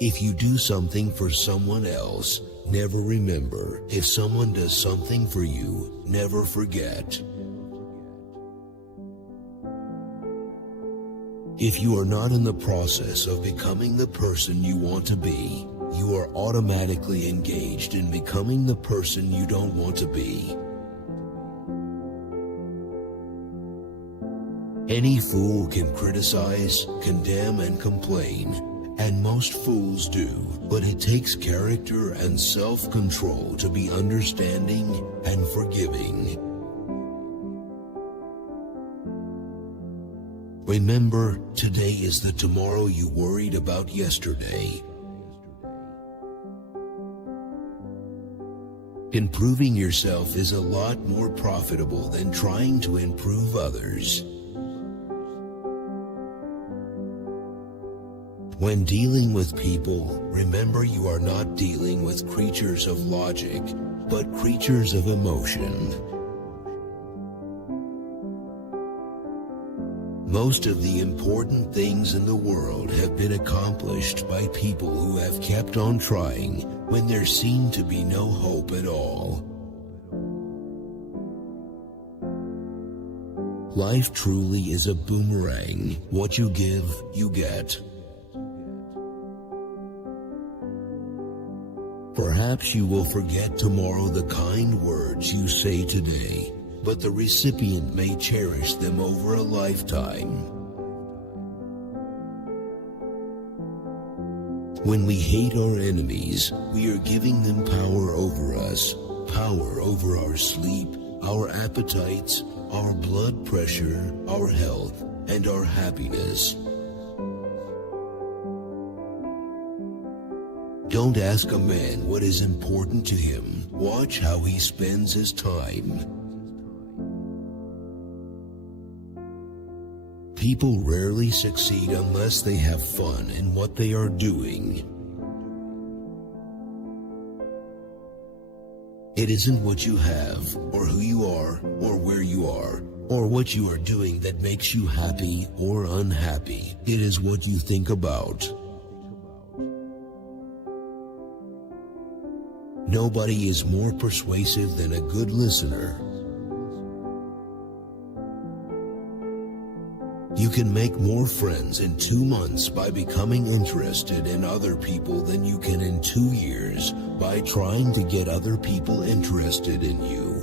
If you do something for someone else, never remember. If someone does something for you, never forget. If you are not in the process of becoming the person you want to be, you are automatically engaged in becoming the person you don't want to be. Any fool can criticize, condemn, and complain, and most fools do, but it takes character and self-control to be understanding and forgiving. Remember, today is the tomorrow you worried about yesterday. Improving yourself is a lot more profitable than trying to improve others. When dealing with people, remember you are not dealing with creatures of logic, but creatures of emotion. Most of the important things in the world have been accomplished by people who have kept on trying when there seemed to be no hope at all. Life truly is a boomerang. What you give, you get. Perhaps you will forget tomorrow the kind words you say today, but the recipient may cherish them over a lifetime. When we hate our enemies, we are giving them power over us, power over our sleep, our appetites, our blood pressure, our health, and our happiness. Don't ask a man what is important to him. Watch how he spends his time. People rarely succeed unless they have fun in what they are doing. It isn't what you have, or who you are, or where you are, or what you are doing that makes you happy or unhappy. It is what you think about. Nobody is more persuasive than a good listener. You can make more friends in 2 months by becoming interested in other people than you can in 2 years by trying to get other people interested in you.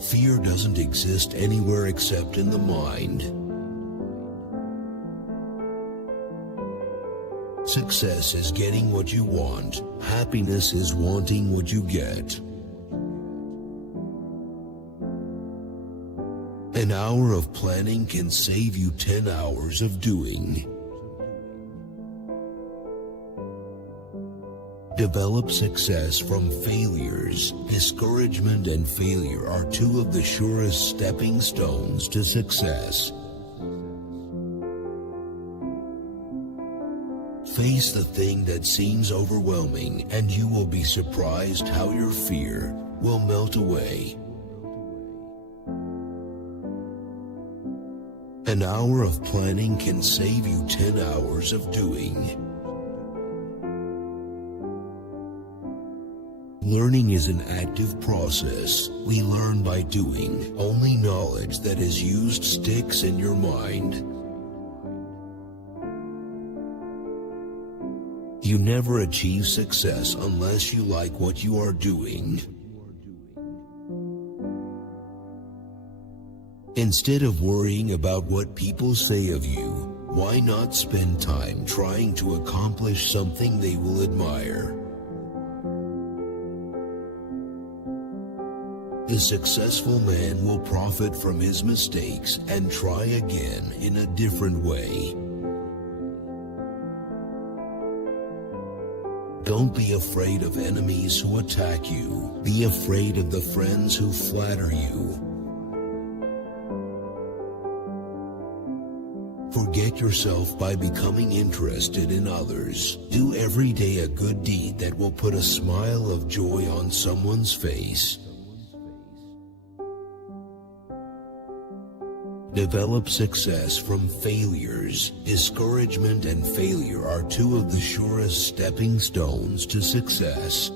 Fear doesn't exist anywhere except in the mind. Success is getting what you want. Happiness is wanting what you get. An hour of planning can save you 10 hours of doing. Develop success from failures. Discouragement and failure are 2 of the surest stepping stones to success. Face the thing that seems overwhelming, and you will be surprised how your fear will melt away. An hour of planning can save you 10 hours of doing. Learning is an active process. We learn by doing. Only knowledge that is used sticks in your mind. You never achieve success unless you like what you are doing. Instead of worrying about what people say of you, why not spend time trying to accomplish something they will admire? The successful man will profit from his mistakes and try again in a different way. Don't be afraid of enemies who attack you. Be afraid of the friends who flatter you. Forget yourself by becoming interested in others. Do every day a good deed that will put a smile of joy on someone's face. Develop success from failures. Discouragement and failure are two of the surest stepping stones to success.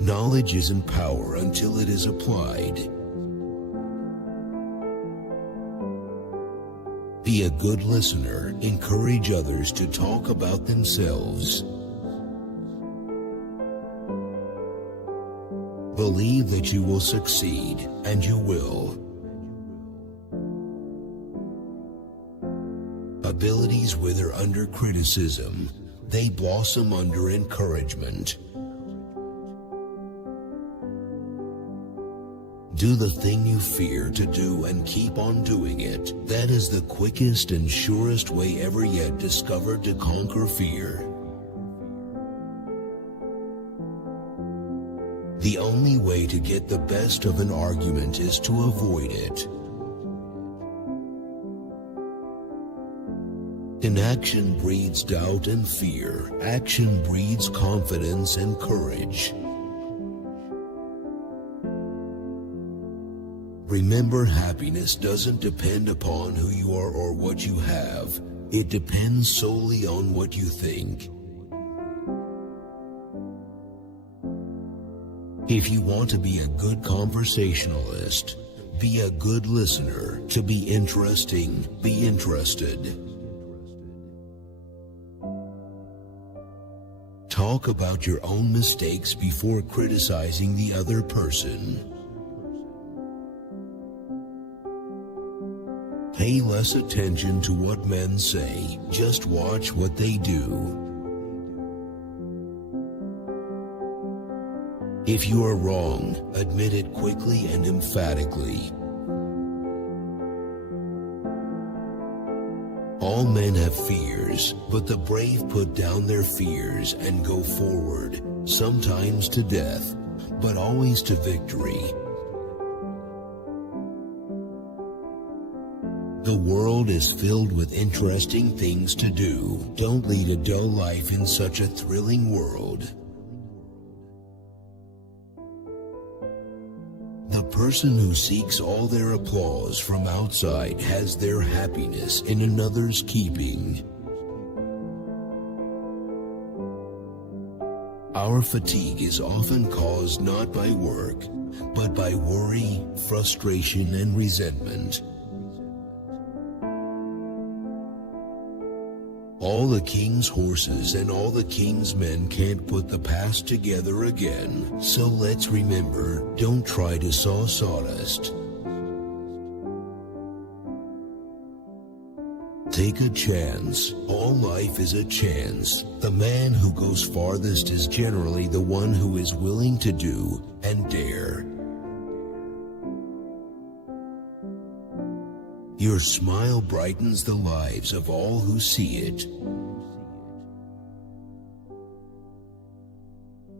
Knowledge isn't power until it is applied. Be a good listener. Encourage others to talk about themselves. Believe that you will succeed, and you will. Abilities wither under criticism. They blossom under encouragement. Do the thing you fear to do and keep on doing it. That is the quickest and surest way ever yet discovered to conquer fear. The only way to get the best of an argument is to avoid it. Inaction breeds doubt and fear. Action breeds confidence and courage. Remember, happiness doesn't depend upon who you are or what you have. It depends solely on what you think. If you want to be a good conversationalist, be a good listener. To be interesting, be interested. Talk about your own mistakes before criticizing the other person. Pay less attention to what men say, just watch what they do. If you are wrong, admit it quickly and emphatically. All men have fears, but the brave put down their fears and go forward, sometimes to death, but always to victory. The world is filled with interesting things to do. Don't lead a dull life in such a thrilling world. The person who seeks all their applause from outside has their happiness in another's keeping. Our fatigue is often caused not by work, but by worry, frustration, and resentment. All the king's horses and all the king's men can't put the past together again. So let's remember, don't try to saw sawdust. Take a chance. All life is a chance. The man who goes farthest is generally the one who is willing to do and dare. Your smile brightens the lives of all who see it.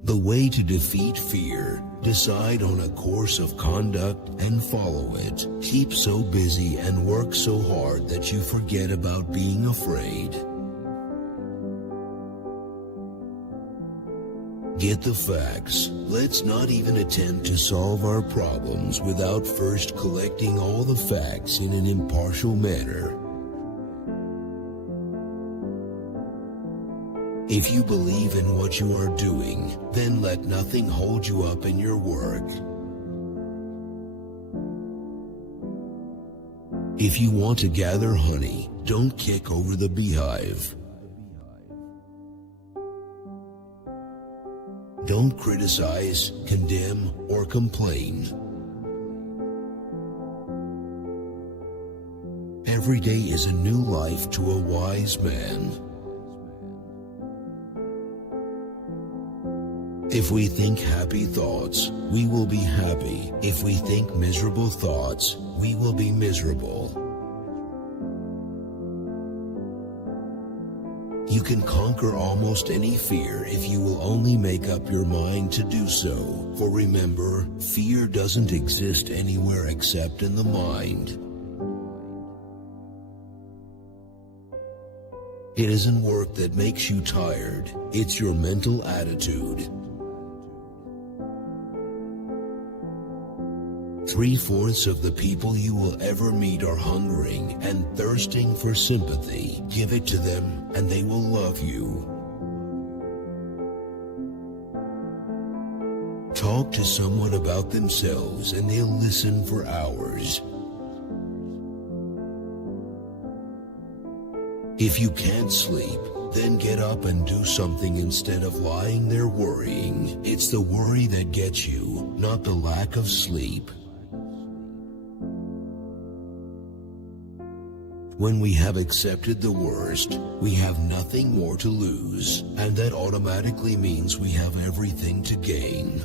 The way to defeat fear: decide on a course of conduct and follow it. Keep so busy and work so hard that you forget about being afraid. Get the facts. Let's not even attempt to solve our problems without first collecting all the facts in an impartial manner. If you believe in what you are doing, then let nothing hold you up in your work. If you want to gather honey, don't kick over the beehive. Don't criticize, condemn, or complain. Every day is a new life to a wise man. If we think happy thoughts, we will be happy. If we think miserable thoughts, we will be miserable. You can conquer almost any fear if you will only make up your mind to do so. For remember, fear doesn't exist anywhere except in the mind. It isn't work that makes you tired, it's your mental attitude. 3/4 of the people you will ever meet are hungering and thirsting for sympathy. Give it to them, and they will love you. Talk to someone about themselves, and they'll listen for hours. If you can't sleep, then get up and do something instead of lying there worrying. It's the worry that gets you, not the lack of sleep. When we have accepted the worst, we have nothing more to lose, and that automatically means we have everything to gain.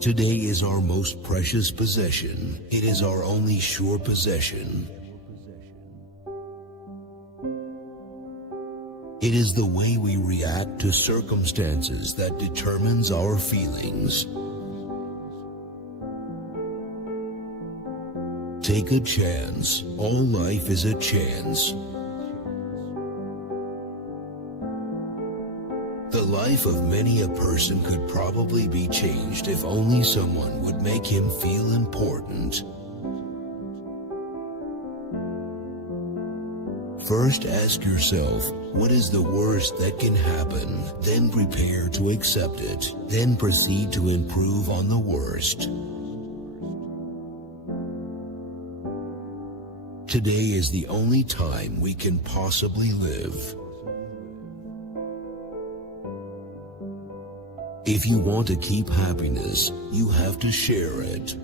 Today is our most precious possession. It is our only sure possession. It is the way we react to circumstances that determines our feelings. Take a chance. All life is a chance. The life of many a person could probably be changed if only someone would make him feel important. First ask yourself, what is the worst that can happen? Then prepare to accept it. Then proceed to improve on the worst. Today is the only time we can possibly live. If you want to keep happiness, you have to share it.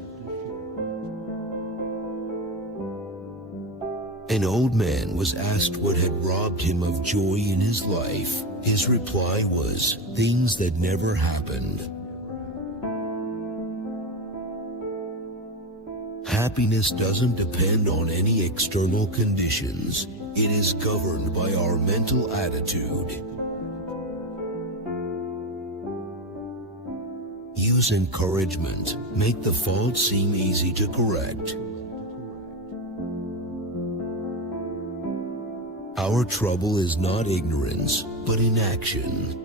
An old man was asked what had robbed him of joy in his life. His reply was, things that never happened. Happiness doesn't depend on any external conditions. It is governed by our mental attitude. Use encouragement. Make the fault seem easy to correct. Our trouble is not ignorance, but inaction.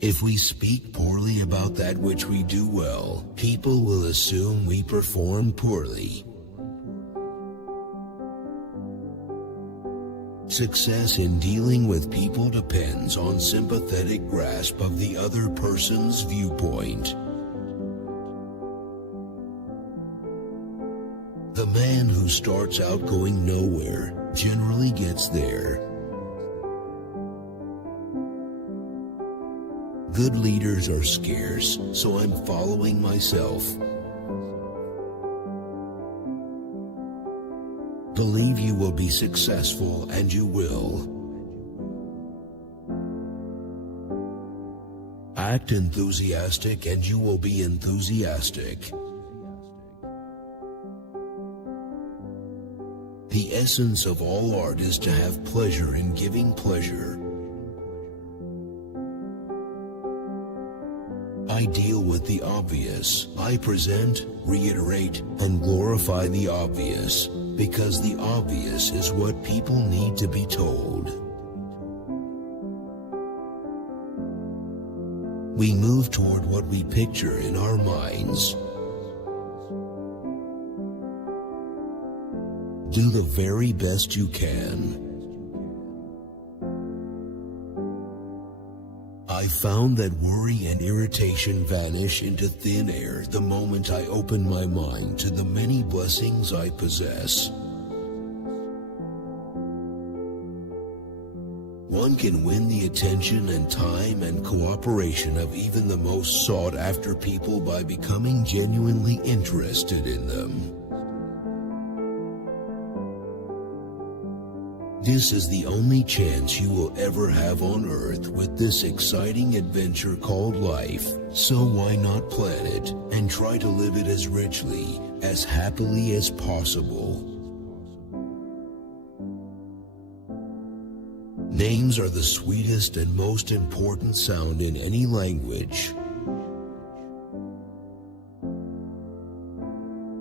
If we speak poorly about that which we do well, people will assume we perform poorly. Success in dealing with people depends on sympathetic grasp of the other person's viewpoint. The man who starts out going nowhere generally gets there. Good leaders are scarce, so I'm following myself. Believe you will be successful, and you will. Act enthusiastic, and you will be enthusiastic. The essence of all art is to have pleasure in giving pleasure. I deal with the obvious. I present, reiterate, and glorify the obvious, because the obvious is what people need to be told. We move toward what we picture in our minds. Do the very best you can. I found that worry and irritation vanish into thin air the moment I open my mind to the many blessings I possess. One can win the attention and time and cooperation of even the most sought-after people by becoming genuinely interested in them. This is the only chance you will ever have on earth with this exciting adventure called life, so why not plan it and try to live it as richly, as happily as possible. Names are the sweetest and most important sound in any language.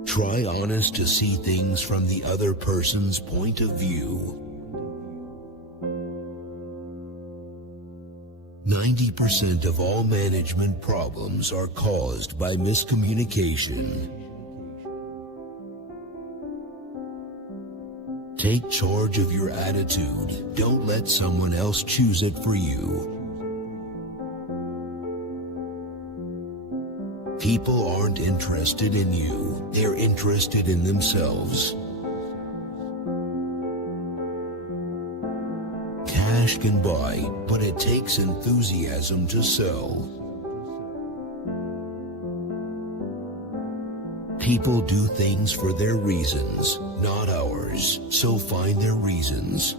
Try honest to see things from the other person's point of view. 90% of all management problems are caused by miscommunication. Take charge of your attitude. Don't let someone else choose it for you. People aren't interested in you. They're interested in themselves. Cash can buy, but it takes enthusiasm to sell. People do things for their reasons, not ours, so find their reasons.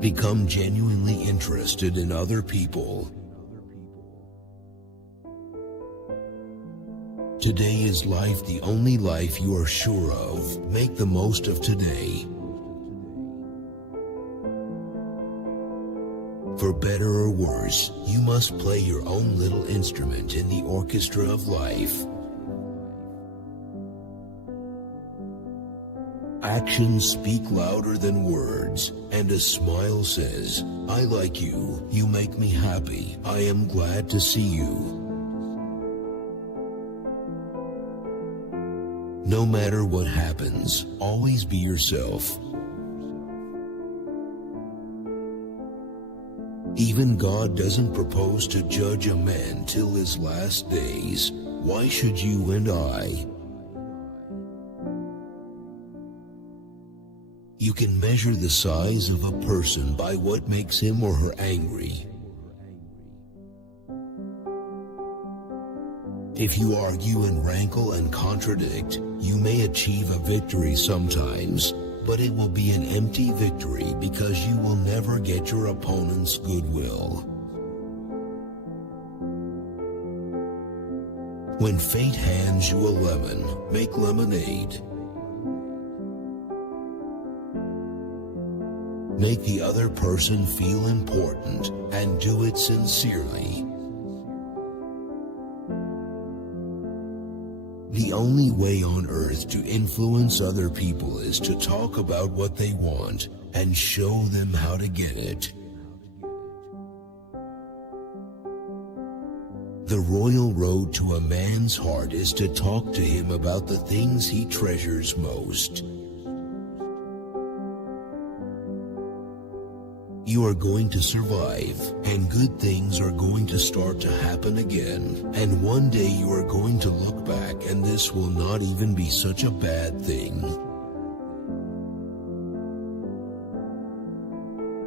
Become genuinely interested in other people. Today is life, the only life you are sure of. Make the most of today. For better or worse, you must play your own little instrument in the orchestra of life. Actions speak louder than words, and a smile says, "I like you, you make me happy, I am glad to see you." No matter what happens, always be yourself. Even God doesn't propose to judge a man till his last days. Why should you and I? You can measure the size of a person by what makes him or her angry. If you argue and rankle and contradict, you may achieve a victory sometimes, but it will be an empty victory because you will never get your opponent's goodwill. When fate hands you a lemon, make lemonade. Make the other person feel important and do it sincerely. The only way on earth to influence other people is to talk about what they want and show them how to get it. The royal road to a man's heart is to talk to him about the things he treasures most. You are going to survive, and good things are going to start to happen again, and one day you are going to look back and this will not even be such a bad thing.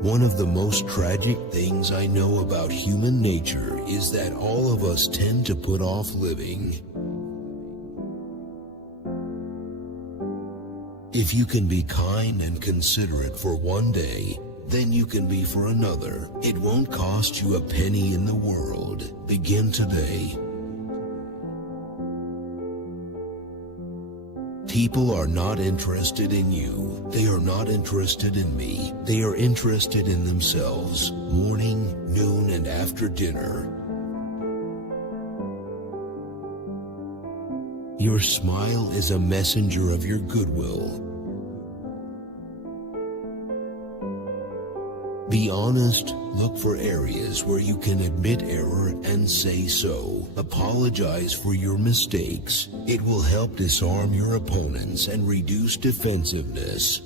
One of the most tragic things I know about human nature is that all of us tend to put off living. If you can be kind and considerate for one day, then you can be for another. It won't cost you a penny in the world. Begin today. People are not interested in you. They are not interested in me. They are interested in themselves, morning, noon, and after dinner. Your smile is a messenger of your goodwill. Be honest, look for areas where you can admit error and say so. Apologize for your mistakes. It will help disarm your opponents and reduce defensiveness.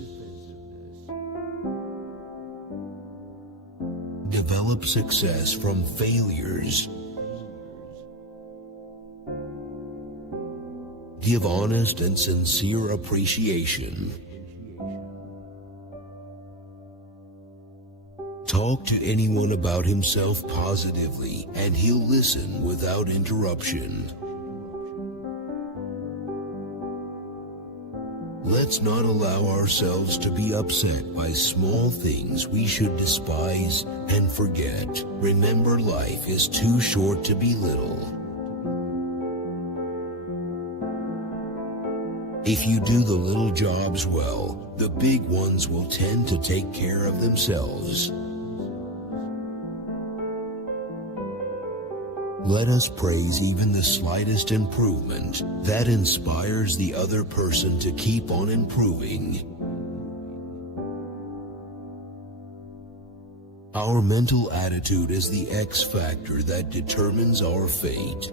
Develop success from failures. Give honest and sincere appreciation. Talk to anyone about himself positively, and he'll listen without interruption. Let's not allow ourselves to be upset by small things we should despise and forget. Remember, life is too short to be little. If you do the little jobs well, the big ones will tend to take care of themselves. Let us praise even the slightest improvement. That inspires the other person to keep on improving. Our mental attitude is the X factor that determines our fate.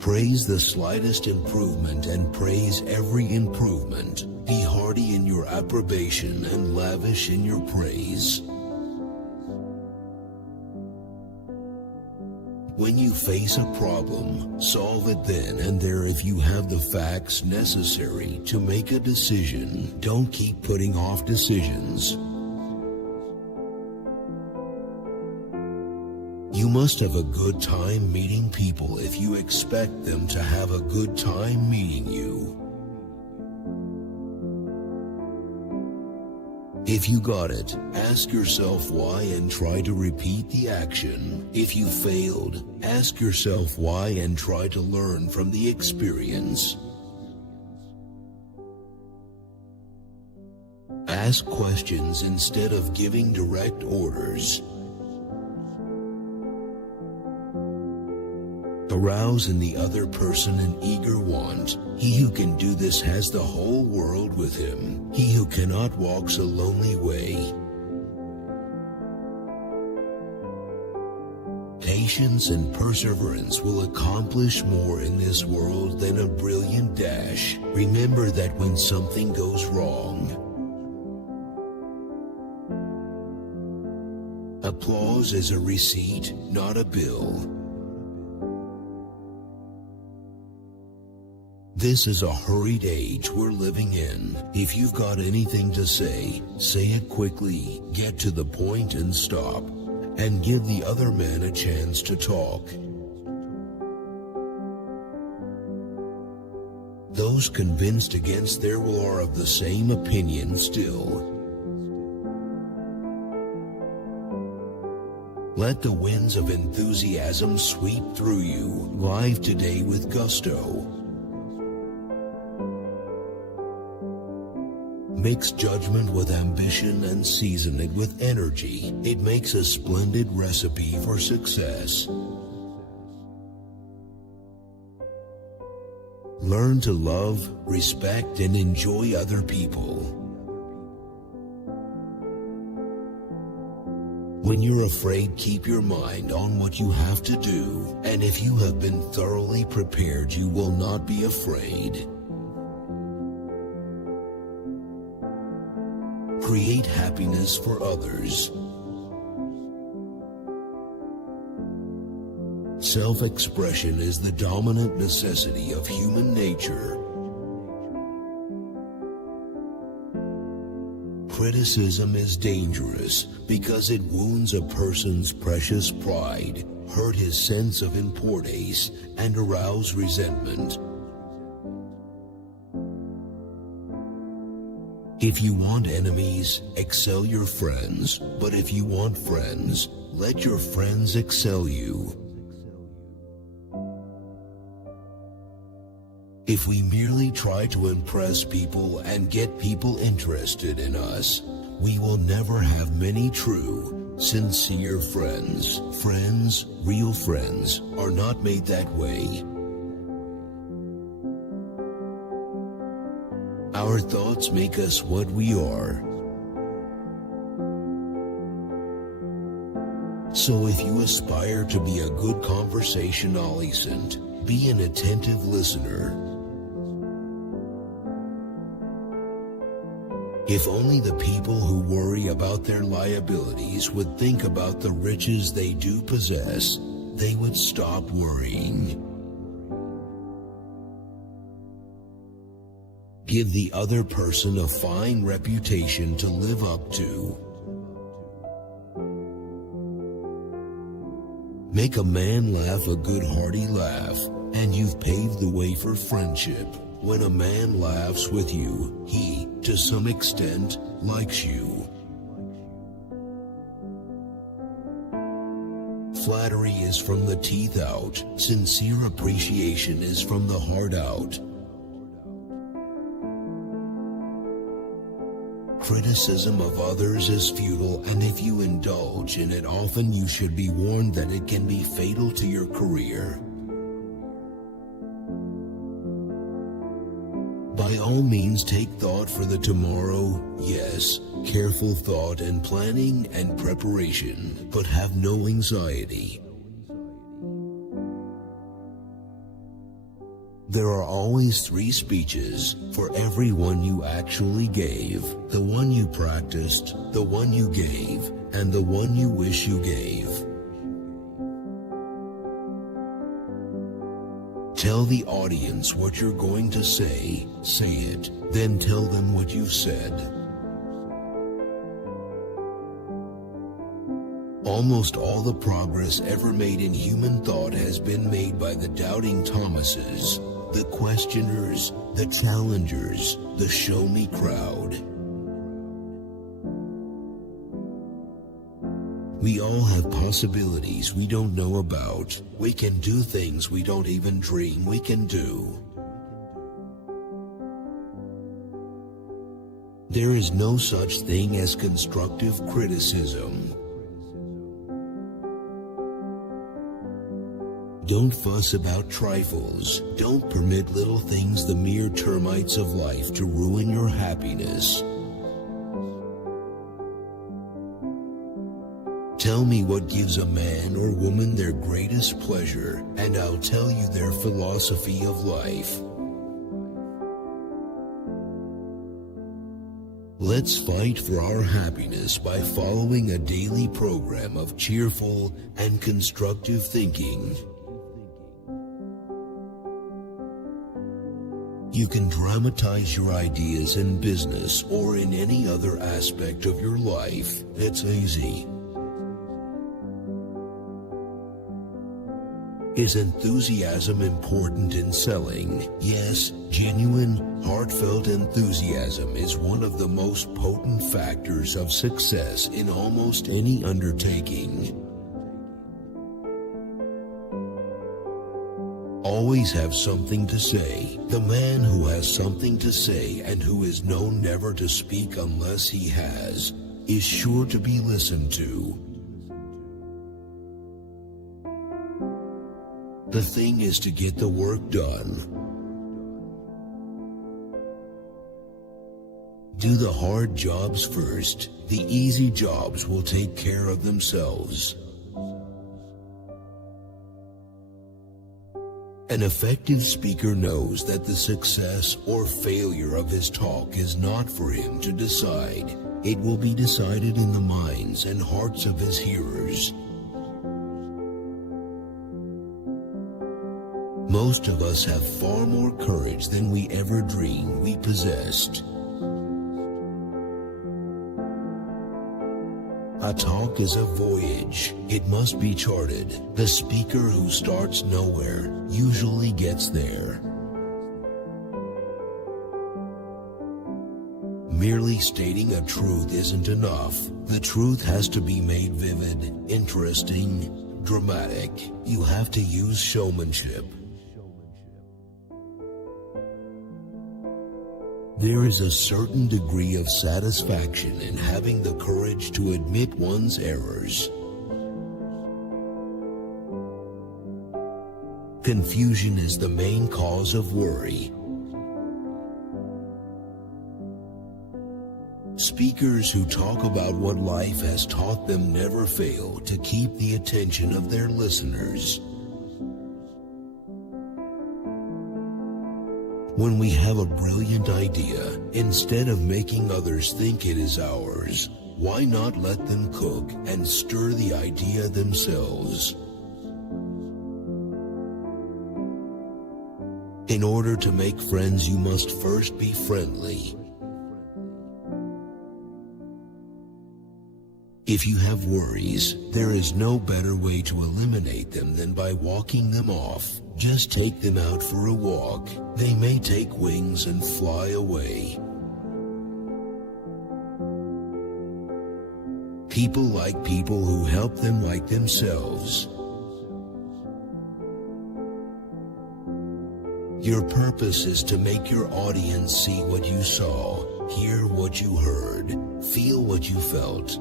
Praise the slightest improvement and praise every improvement. Be hearty in your approbation and lavish in your praise. When you face a problem, solve it then and there if you have the facts necessary to make a decision. Don't keep putting off decisions. You must have a good time meeting people if you expect them to have a good time meeting you. If you got it, ask yourself why and try to repeat the action. If you failed, ask yourself why and try to learn from the experience. Ask questions instead of giving direct orders. Arouse in the other person an eager want. He who can do this has the whole world with him. He who cannot walks a lonely way. Patience and perseverance will accomplish more in this world than a brilliant dash. Remember that when something goes wrong, applause is a receipt, not a bill. This is a hurried age we're living in. If you've got anything to say it quickly, get to the point and stop, and give the other man a chance to talk. Those convinced against their will are of the same opinion still. Let the winds of enthusiasm sweep through you, live today with gusto. Mix judgment with ambition and season it with energy. It makes a splendid recipe for success. Learn to love, respect, and enjoy other people. When you're afraid, keep your mind on what you have to do, and if you have been thoroughly prepared, you will not be afraid. Create happiness for others. Self-expression is the dominant necessity of human nature. Criticism is dangerous because it wounds a person's precious pride, hurt his sense of importance, and arouse resentment. If you want enemies, excel your friends. But if you want friends, let your friends excel you. If we merely try to impress people and get people interested in us, we will never have many true, sincere friends. Friends, real friends, are not made that way. Our thoughts make us what we are. So if you aspire to be a good conversationalist, be an attentive listener. If only the people who worry about their liabilities would think about the riches they do possess, they would stop worrying. Give the other person a fine reputation to live up to. Make a man laugh a good hearty laugh, and you've paved the way for friendship. When a man laughs with you, he, to some extent, likes you. Flattery is from the teeth out. Sincere appreciation is from the heart out. Criticism of others is futile, and if you indulge in it often, you should be warned that it can be fatal to your career. By all means take thought for the tomorrow, yes, careful thought and planning and preparation, but have no anxiety. There are always 3 speeches for every one you actually gave: the one you practiced, the one you gave, and the one you wish you gave. Tell the audience what you're going to say it, then tell them what you've said. Almost all the progress ever made in human thought has been made by the doubting Thomases, the questioners, the challengers, the show-me crowd. We all have possibilities we don't know about. We can do things we don't even dream we can do. There is no such thing as constructive criticism. Don't fuss about trifles. Don't permit little things, the mere termites of life, to ruin your happiness. Tell me what gives a man or woman their greatest pleasure, and I'll tell you their philosophy of life. Let's fight for our happiness by following a daily program of cheerful and constructive thinking. You can dramatize your ideas in business or in any other aspect of your life. It's easy. Is enthusiasm important in selling? Yes, genuine, heartfelt enthusiasm is one of the most potent factors of success in almost any undertaking. Always have something to say. The man who has something to say and who is known never to speak unless he has, is sure to be listened to. The thing is to get the work done. Do the hard jobs first. The easy jobs will take care of themselves. An effective speaker knows that the success or failure of his talk is not for him to decide. It will be decided in the minds and hearts of his hearers. Most of us have far more courage than we ever dreamed we possessed. A talk is a voyage. It must be charted. The speaker who starts nowhere usually gets there. Merely stating a truth isn't enough. The truth has to be made vivid, interesting, dramatic. You have to use showmanship. There is a certain degree of satisfaction in having the courage to admit one's errors. Confusion is the main cause of worry. Speakers who talk about what life has taught them never fail to keep the attention of their listeners. When we have a brilliant idea, instead of making others think it is ours, why not let them cook and stir the idea themselves? In order to make friends, you must first be friendly. If you have worries, there is no better way to eliminate them than by walking them off. Just take them out for a walk. They may take wings and fly away. People like people who help them like themselves. Your purpose is to make your audience see what you saw, hear what you heard, feel what you felt.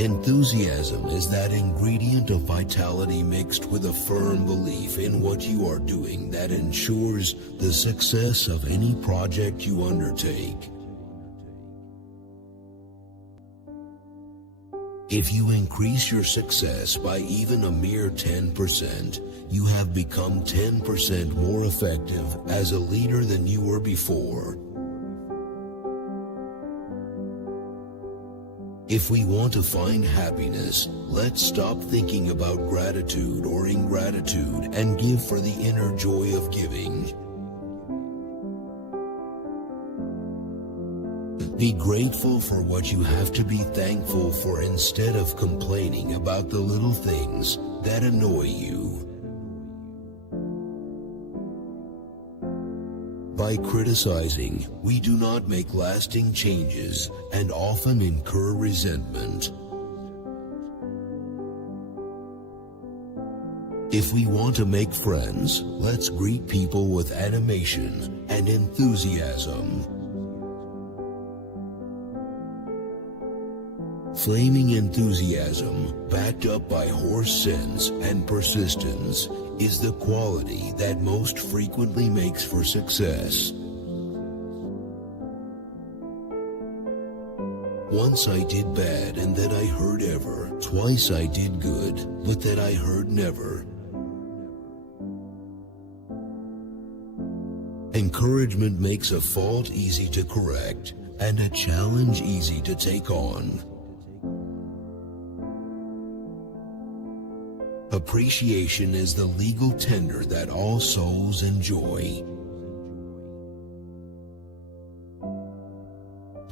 Enthusiasm is that ingredient of vitality mixed with a firm belief in what you are doing that ensures the success of any project you undertake. If you increase your success by even a mere 10%, you have become 10% more effective as a leader than you were before. If we want to find happiness, let's stop thinking about gratitude or ingratitude and give for the inner joy of giving. Be grateful for what you have to be thankful for instead of complaining about the little things that annoy you. By criticizing, we do not make lasting changes and often incur resentment. If we want to make friends, let's greet people with animation and enthusiasm. Flaming enthusiasm, backed up by horse sense and persistence, is the quality that most frequently makes for success. Once I did bad and that I heard ever. Twice I did good, but that I heard never. Encouragement makes a fault easy to correct and a challenge easy to take on. Appreciation is the legal tender that all souls enjoy.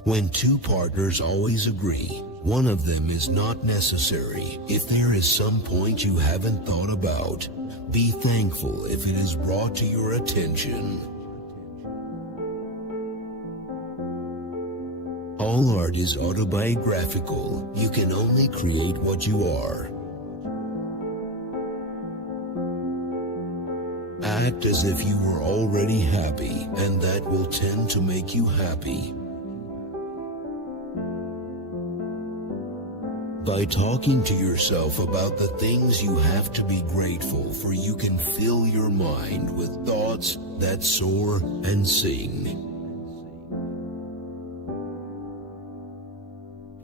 When two partners always agree, one of them is not necessary. If there is some point you haven't thought about, be thankful if it is brought to your attention. All art is autobiographical. You can only create what you are. Act as if you were already happy, and that will tend to make you happy. By talking to yourself about the things you have to be grateful for, you can fill your mind with thoughts that soar and sing.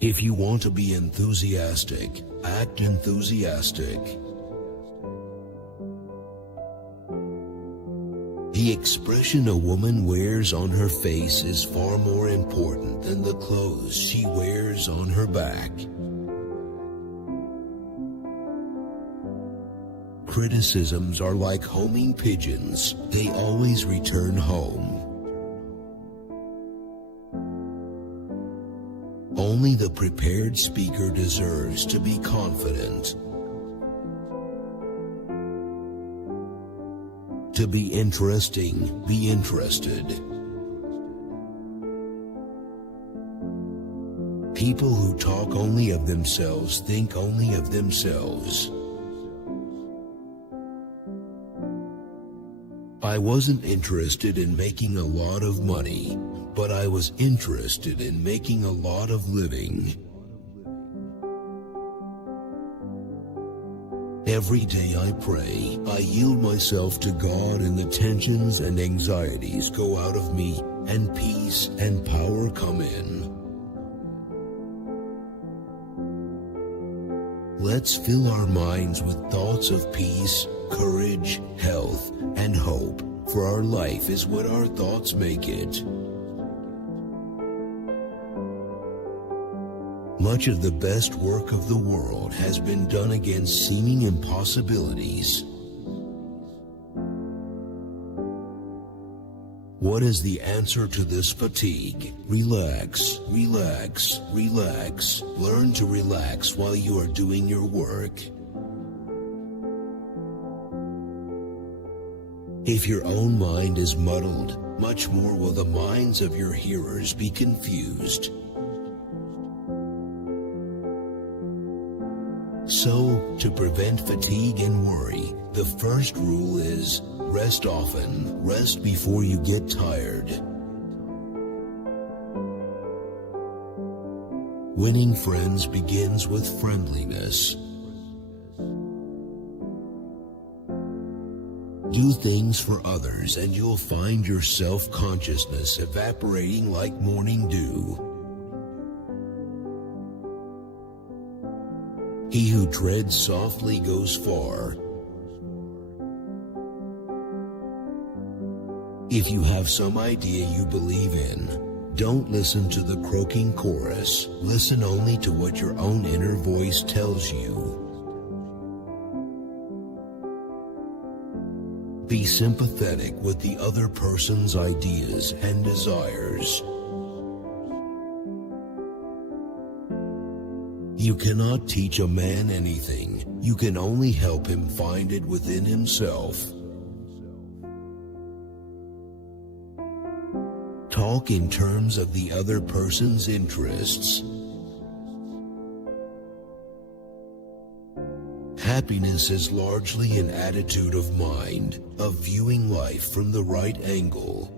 If you want to be enthusiastic, act enthusiastic. The expression a woman wears on her face is far more important than the clothes she wears on her back. Criticisms are like homing pigeons. They always return home. Only the prepared speaker deserves to be confident. To be interesting, be interested. People who talk only of themselves think only of themselves. I wasn't interested in making a lot of money, but I was interested in making a lot of living. Every day I pray, I yield myself to God, and the tensions and anxieties go out of me, and peace and power come in. Let's fill our minds with thoughts of peace, courage, health, and hope, for our life is what our thoughts make it. Much of the best work of the world has been done against seeming impossibilities. What is the answer to this fatigue? Relax, relax, relax. Learn to relax while you are doing your work. If your own mind is muddled, much more will the minds of your hearers be confused. So, to prevent fatigue and worry, the first rule is rest often. Rest before you get tired. Winning friends begins with friendliness. Do things for others and you'll find your self-consciousness evaporating like morning dew. He who treads softly goes far. If you have some idea you believe in, don't listen to the croaking chorus. Listen only to what your own inner voice tells you. Be sympathetic with the other person's ideas and desires. You cannot teach a man anything. You can only help him find it within himself. Talk in terms of the other person's interests. Happiness is largely an attitude of mind, of viewing life from the right angle.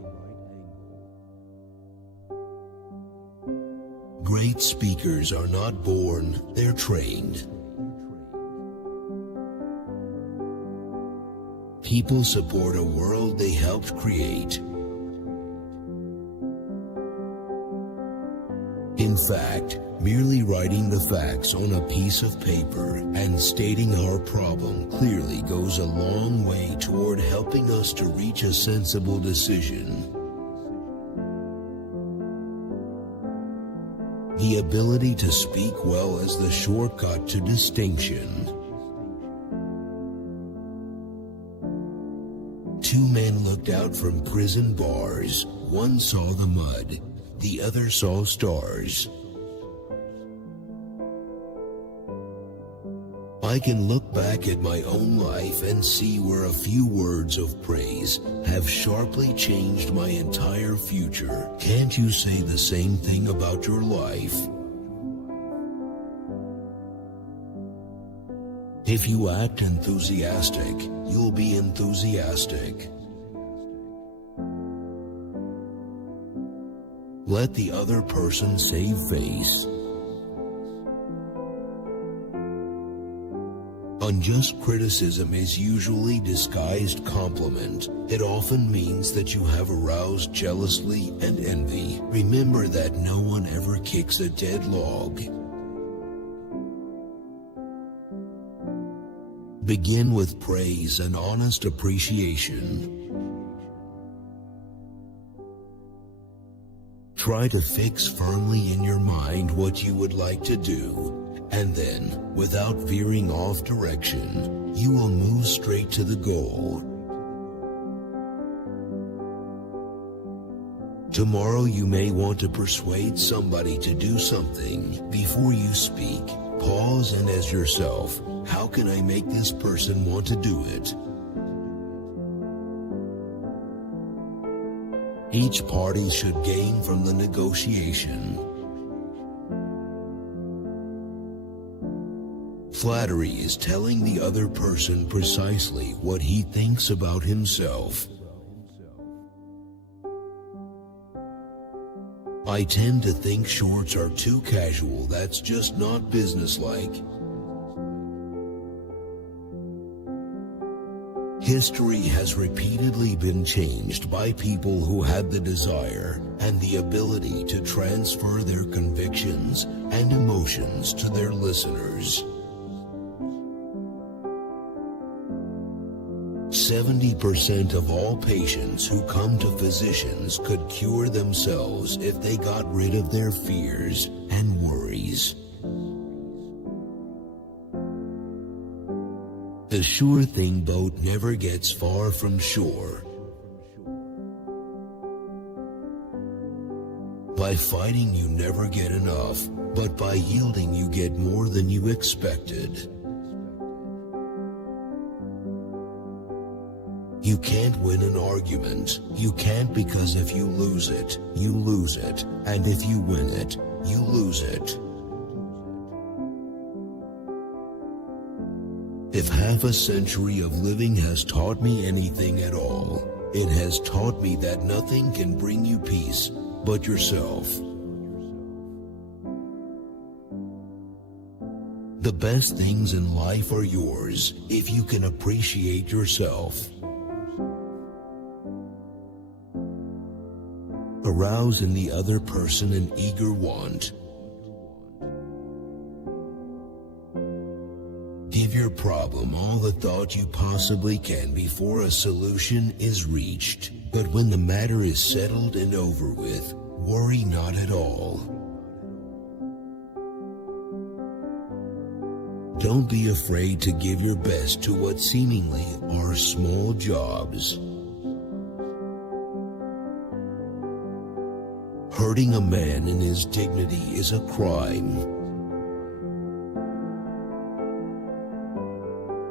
Great speakers are not born, they're trained. People support a world they helped create. In fact, merely writing the facts on a piece of paper and stating our problem clearly goes a long way toward helping us to reach a sensible decision. The ability to speak well is the shortcut to distinction. Two men looked out from prison bars. One saw the mud. The other saw stars. I can look back at my own life and see where a few words of praise have sharply changed my entire future. Can't you say the same thing about your life? If you act enthusiastic, you'll be enthusiastic. Let the other person save face. Unjust criticism is usually disguised compliment. It often means that you have aroused jealousy and envy. Remember that no one ever kicks a dead log. Begin with praise and honest appreciation. Try to fix firmly in your mind what you would like to do, and then, without veering off direction, you will move straight to the goal. Tomorrow you may want to persuade somebody to do something. Before you speak, pause and ask yourself, how can I make this person want to do it? Each party should gain from the negotiation. Flattery is telling the other person precisely what he thinks about himself. I tend to think shorts are too casual. That's just not businesslike. History has repeatedly been changed by people who had the desire and the ability to transfer their convictions and emotions to their listeners. 70% of all patients who come to physicians could cure themselves if they got rid of their fears and worries. The sure thing boat never gets far from shore. By fighting you never get enough, but by yielding you get more than you expected. You can't win an argument. You can't, because if you lose it, you lose it. And if you win it, you lose it. If half a century of living has taught me anything at all, it has taught me that nothing can bring you peace but yourself. The best things in life are yours if you can appreciate yourself. Arouse in the other person an eager want. Give your problem all the thought you possibly can before a solution is reached. But when the matter is settled and over with, worry not at all. Don't be afraid to give your best to what seemingly are small jobs. Hurting a man in his dignity is a crime.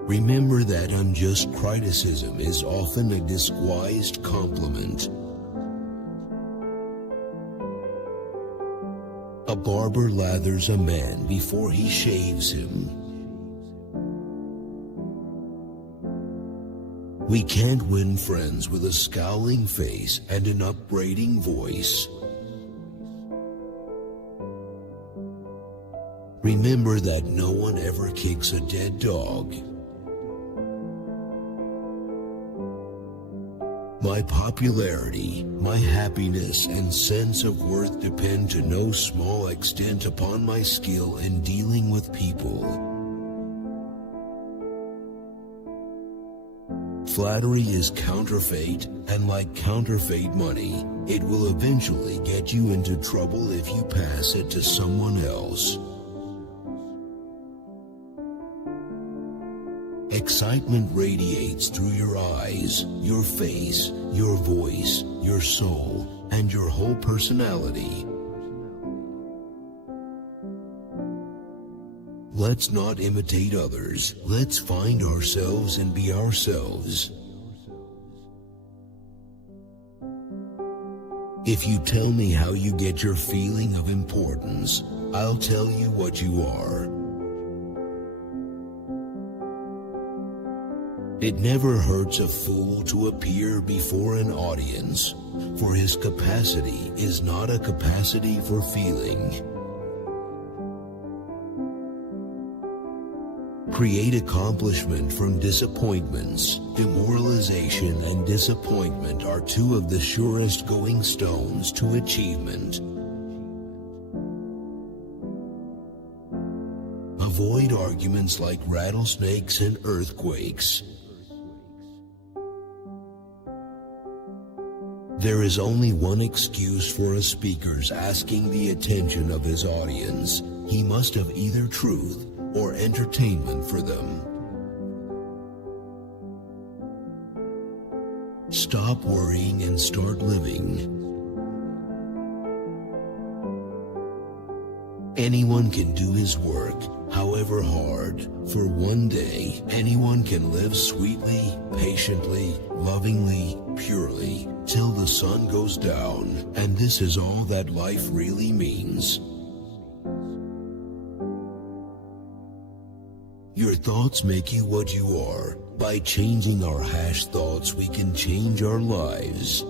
Remember that unjust criticism is often a disguised compliment. A barber lathers a man before he shaves him. We can't win friends with a scowling face and an upbraiding voice. Remember that no one ever kicks a dead dog. My popularity, my happiness, and sense of worth depend to no small extent upon my skill in dealing with people. Flattery is counterfeit, and like counterfeit money, it will eventually get you into trouble if you pass it to someone else. Excitement radiates through your eyes, your face, your voice, your soul, and your whole personality. Let's not imitate others. Let's find ourselves and be ourselves. If you tell me how you get your feeling of importance, I'll tell you what you are. It never hurts a fool to appear before an audience, for his capacity is not a capacity for feeling. Create accomplishment from disappointments. Demoralization and disappointment are two of the surest going stones to achievement. Avoid arguments like rattlesnakes and earthquakes. There is only one excuse for a speaker's asking the attention of his audience. He must have either truth or entertainment for them. Stop worrying and start living. Anyone can do his work, however hard. For one day, anyone can live sweetly, patiently, lovingly, purely, till the sun goes down, and this is all that life really means. Your thoughts make you what you are. By changing our thoughts, we can change our lives.